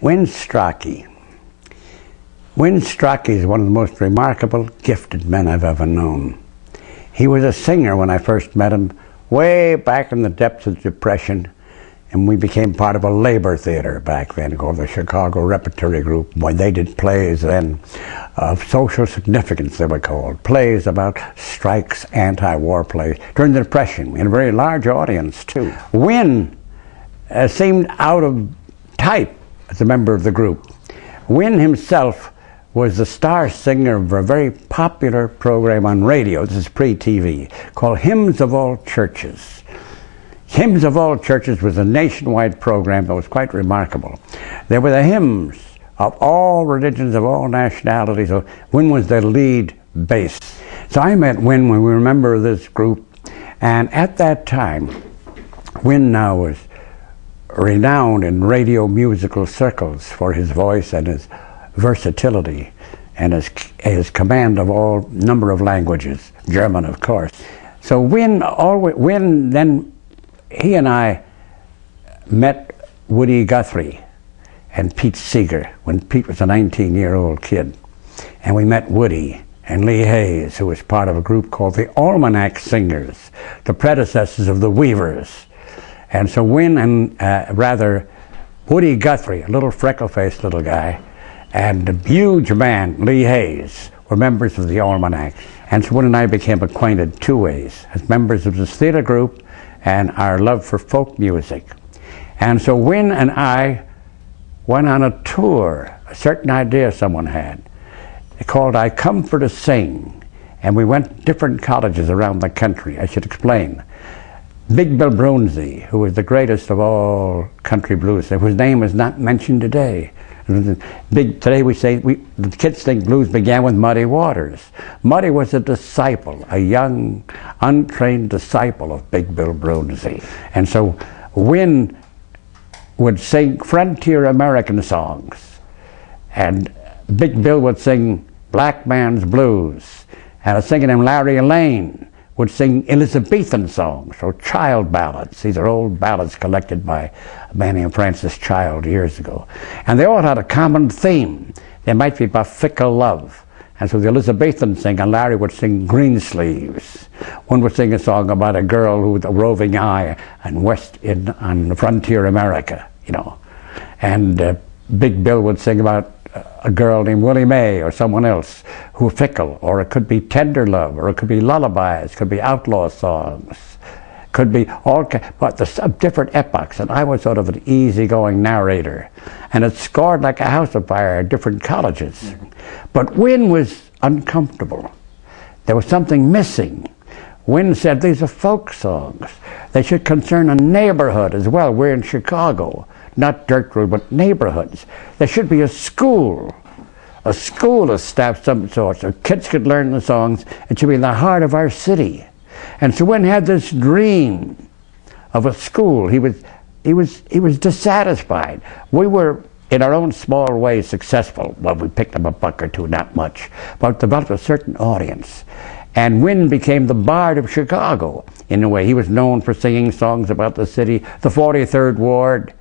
Win Stracke. Win Stracke is one of the most remarkable, gifted men I've ever known. He was a singer when I first met him, way back in the depths of the Depression, and we became part of a labor theater back then called the Chicago Repertory Group. When they did plays then of social significance, they were called. Plays about strikes, anti-war plays during the Depression, in a very large audience too. Win seemed out of type as a member of the group. Win himself was the star singer of a very popular program on radio, this is pre-TV, called Hymns of All Churches. Hymns of All Churches was a nationwide program that was quite remarkable. There were the hymns of all religions, of all nationalities. So Win was the lead bass. So I met Win when we were a member of this group, and at that time, Win now was renowned in radio musical circles for his voice and his versatility and his command of all number of languages, German of course. So Win then, he and I met Woody Guthrie and Pete Seeger when Pete was a 19-year-old kid. And we met Woody and Lee Hayes, who was part of a group called the Almanac Singers, the predecessors of the Weavers. And so Win and Woody Guthrie, a little freckle-faced little guy, and a huge man, Lee Hayes, were members of the Almanac. And so Win and I became acquainted two ways, as members of this theater group and our love for folk music. And so Win and I went on a tour, a certain idea someone had, called I Come For To Sing. And we went to different colleges around the country. I should explain. Big Bill Broonzy, who was the greatest of all country blues, whose name is not mentioned today. Today we say, the kids think blues began with Muddy Waters. Muddy was a disciple, a young, untrained disciple of Big Bill Broonzy. And so Win would sing frontier American songs, and Big Bill would sing Black Man's Blues, and a singer named Larry Lane would sing Elizabethan songs, or child ballads. These are old ballads collected by a man named Francis Child years ago. And they all had a common theme. They might be about fickle love. And so the Elizabethan singer, Larry would sing Greensleeves. One would sing a song about a girl who with a roving eye on frontier America, you know. And Big Bill would sing about a girl named Willie Mae or someone else who were fickle, or it could be tender love, or it could be lullabies, could be outlaw songs, could be all, but the different epochs. And I was sort of an easygoing narrator, and it scored like a house of fire at different colleges. But Win was uncomfortable. There was something missing. Win said, these are folk songs. They should concern a neighborhood as well. We're in Chicago. Not dirt road, but neighborhoods. There should be a school of staff some sort, so kids could learn the songs. It should be in the heart of our city. And so Win had this dream of a school. He was dissatisfied. We were, in our own small way, successful. Well, we picked up a buck or two, not much, but developed a certain audience. And Win became the Bard of Chicago, in a way. He was known for singing songs about the city. The 43rd Ward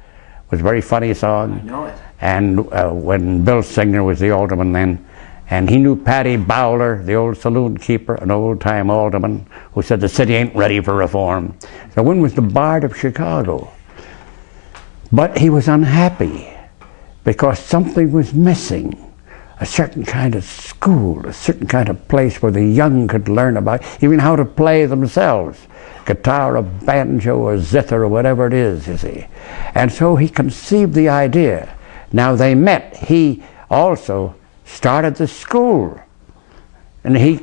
was a very funny song. I know it. And when Bill Singer was the alderman then, and he knew Patty Bowler, the old saloon keeper, an old-time alderman, who said the city ain't ready for reform. So Win was the Bard of Chicago. But he was unhappy because something was missing. A certain kind of school, a certain kind of place where the young could learn about even how to play themselves. Guitar or banjo or zither or whatever it is, you see. And so he conceived the idea. Now they met. He also started the school. And he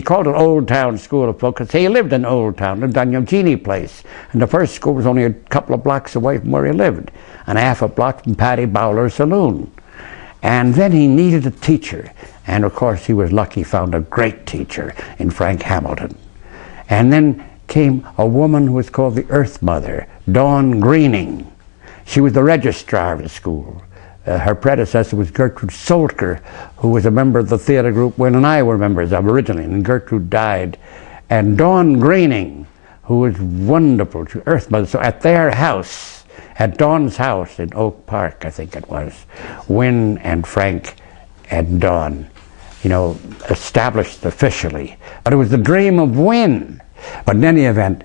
called it Old Town School of Folk, because he lived in Old Town, lived on Eugenie Place. And the first school was only a couple of blocks away from where he lived, and half a block from Patty Bowler's saloon. And then he needed a teacher. And of course he was lucky, found a great teacher in Frank Hamilton. And then came a woman who was called the Earth Mother, Dawn Greening. She was the registrar of the school. Her predecessor was Gertrude Soltker, who was a member of the theater group Win and I were members of originally, and Gertrude died. And Dawn Greening, who was wonderful, Earth Mother. So at their house, at Dawn's house in Oak Park, I think it was. Win and Frank and Dawn, you know, established officially. But it was the dream of Win. But in any event,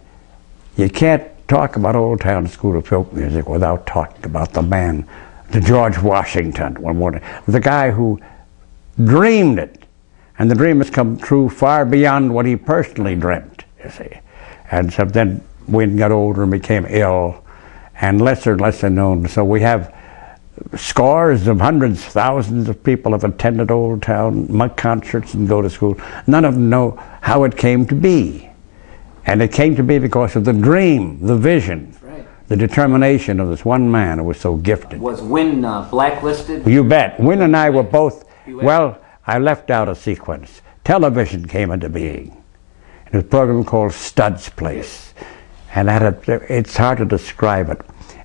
you can't talk about Old Town School of Folk Music without talking about the man, the George Washington, the guy who dreamed it. And the dream has come true far beyond what he personally dreamt, you see. And so then Win got older and became ill, and lesser known. So we have scores of hundreds, thousands of people have attended Old Town concerts and go to school. None of them know how it came to be. And it came to be because of the dream, the vision, right, the determination of this one man who was so gifted. Was Win blacklisted? You bet. Win and I were both, well, I left out a sequence. Television came into being. It was a program called Stud's Place. And it's hard to describe it.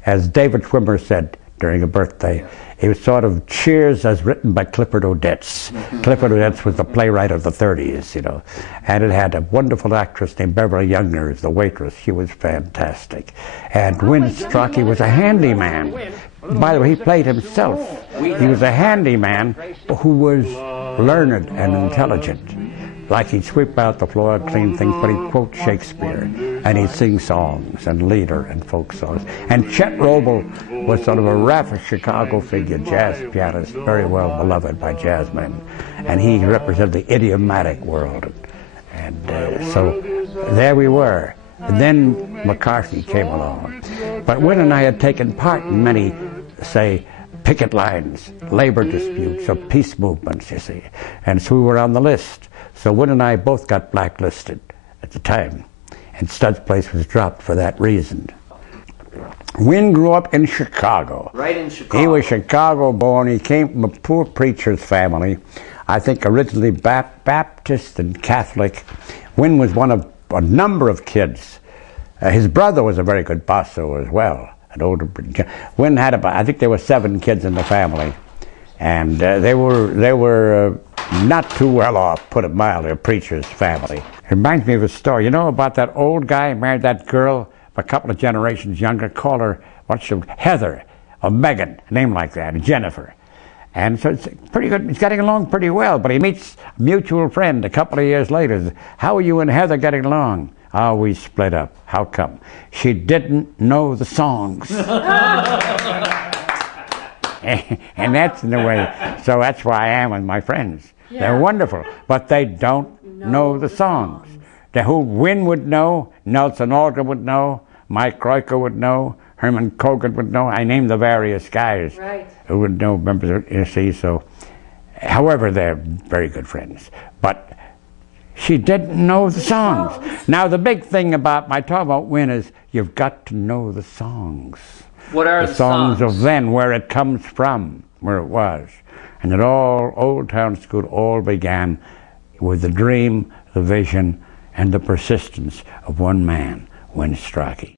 As David Schwimmer said during a birthday, it was sort of Cheers as written by Clifford Odets. Clifford Odets was the playwright of the 30s, you know. And it had a wonderful actress named Beverly Youngner as the waitress. She was fantastic. And Win Stracke was a handyman. By the way, he played himself. He was a handyman who was learned and intelligent. Like he'd sweep out the floor, clean things, but he'd quote Shakespeare, and he'd sing songs, and lieder, and folk songs. And Chet Roble was sort of a rough Chicago figure, jazz pianist, very well beloved by jazzmen. And he represented the idiomatic world. And so there we were. And then McCarthy came along. But Win and I had taken part in many, say, picket lines, labor disputes, or peace movements, you see. And so we were on the list. So Win and I both got blacklisted at the time, and Stud's Place was dropped for that reason. Win grew up in Chicago. Right in Chicago. He was Chicago born. He came from a poor preacher's family, I think originally Baptist and Catholic. Win was one of a number of kids. His brother was a very good basso as well, an older. Win had about, I think there were 7 kids in the family, and they were not too well off, put it mildly, a preacher's family. It reminds me of a story. You know about that old guy who married that girl a couple of generations younger, called her, Heather, or Megan, a name like that, Jennifer. And so it's pretty good. He's getting along pretty well, but he meets a mutual friend a couple of years later. How are you and Heather getting along? Oh, we split up. How come? She didn't know the songs. And that's in the way. So that's why I am with my friends. Yeah. They're wonderful, but they don't know the songs. Who Win would know, Nelson Alger would know, Mike Kreuker would know, Herman Kogan would know. I named the various guys who would know members of, you see, so. However, they're very good friends. But she didn't know the songs. Now, the big thing about my talk about Win is you've got to know the songs. What are the songs of then, where it comes from, where it was. And it all, Old Town School, all began with the dream, the vision, and the persistence of one man, Win Stracke.